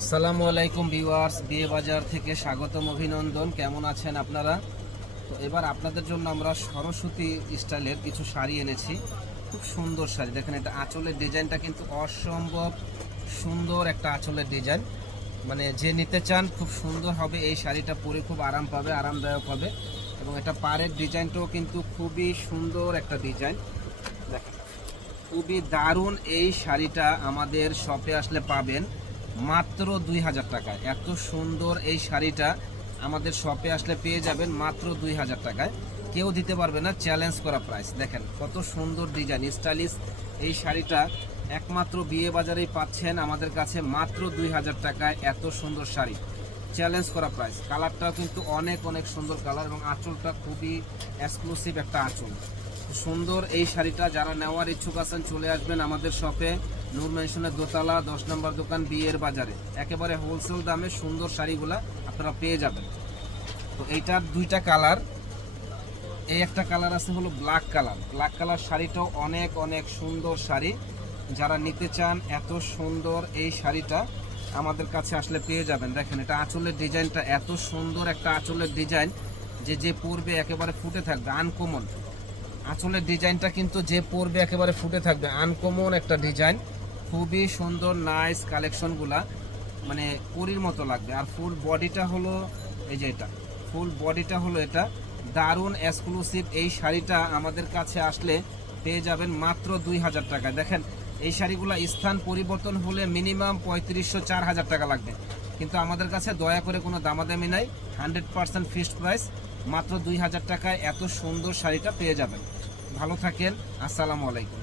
আসসালামু আলাইকুম ভিউয়ার্স, বিয়ে বাজার থেকে স্বাগতম অভিনন্দন। কেমন আছেন আপনারা? তো এবার আপনাদের জন্য আমরা সরস্বতী স্টাইলের কিছু শাড়ি এনেছি। খুব সুন্দর শাড়ি। দেখেন, এটা আঁচলের ডিজাইনটা কিন্তু অসম্ভব সুন্দর একটা আঁচলের ডিজাইন। মানে যে নিতে চান, খুব সুন্দর হবে। এই শাড়িটা পরে খুব আরাম পাবে, আরামদায়ক হবে। এবং এটা পাড়ের ডিজাইনটাও কিন্তু খুবই সুন্দর একটা ডিজাইন। দেখেন, খুবই দারুণ এই শাড়িটা আমাদের শপে আসলে পাবেন। মাত্র দুই হাজার টাকায়। এত সুন্দর এই শাড়িটা আমাদের শপে আসলে পেয়ে যাবেন মাত্র দুই হাজার টাকায়। কেউ দিতে পারবে না চ্যালেঞ্জ করা প্রাইস দেখেন, কত সুন্দর ডিজাইন স্টাইলিশ এই শাড়িটা একমাত্র বিয়ে বাজারেই পাচ্ছেন আমাদের কাছে মাত্র দুই হাজার টাকায় এত সুন্দর শাড়ি। চ্যালেঞ্জ করা প্রাইস কালারটাও কিন্তু অনেক অনেক সুন্দর কালার এবং আঁচলটা খুবই এক্সক্লুসিভ একটা আঁচল। সুন্দর এই শাড়িটা যারা নেওয়ার ইচ্ছুক আছেন চলে আসবেন আমাদের শপে নূর মেনশনের দোতলা, দশ নম্বর দোকান, বিয়ের বাজারে। একেবারে হোলসেল দামে সুন্দর শাড়িগুলা আপনারা পেয়ে যাবেন। তো এইটার দুইটা কালার। এই একটা কালার আছে হলো ব্ল্যাক কালার ব্ল্যাক কালার শাড়িটাও অনেক অনেক সুন্দর শাড়ি। যারা নিতে চান, এত সুন্দর এই শাড়িটা আমাদের কাছে আসলে পেয়ে যাবেন। দেখেন, এটা আঁচলের ডিজাইনটা এত সুন্দর একটা আঁচলের ডিজাইন যে যে পরবে একেবারে ফুটে থাকবে আনকমন আঁচলের ডিজাইনটা কিন্তু যে পরবে একেবারে ফুটে থাকবে আনকমন একটা ডিজাইন। খুবই সুন্দর নাইস কালেকশনগুলা মানে পরির মতো লাগবে। আর ফুল বডিটা হলো এই যে এটা। ফুল বডিটা হলো এটা। দারুণ এক্সক্লুসিভ এই শাড়িটা আমাদের কাছে আসলে পেয়ে যাবেন মাত্র দুই হাজার টাকায় দেখেন, এই শাড়িগুলো স্থান পরিবর্তন হলে মিনিমাম পঁয়ত্রিশশো, চার হাজার টাকা লাগবে। কিন্তু আমাদের কাছে দয়া করে কোনো দামাদামি নাই। হান্ড্রেড পার্সেন্ট ফিক্সড প্রাইস মাত্র দুই হাজার টাকায় এত সুন্দর শাড়িটা পেয়ে যাবেন। ভালো থাকেন। আসসালামু আলাইকুম।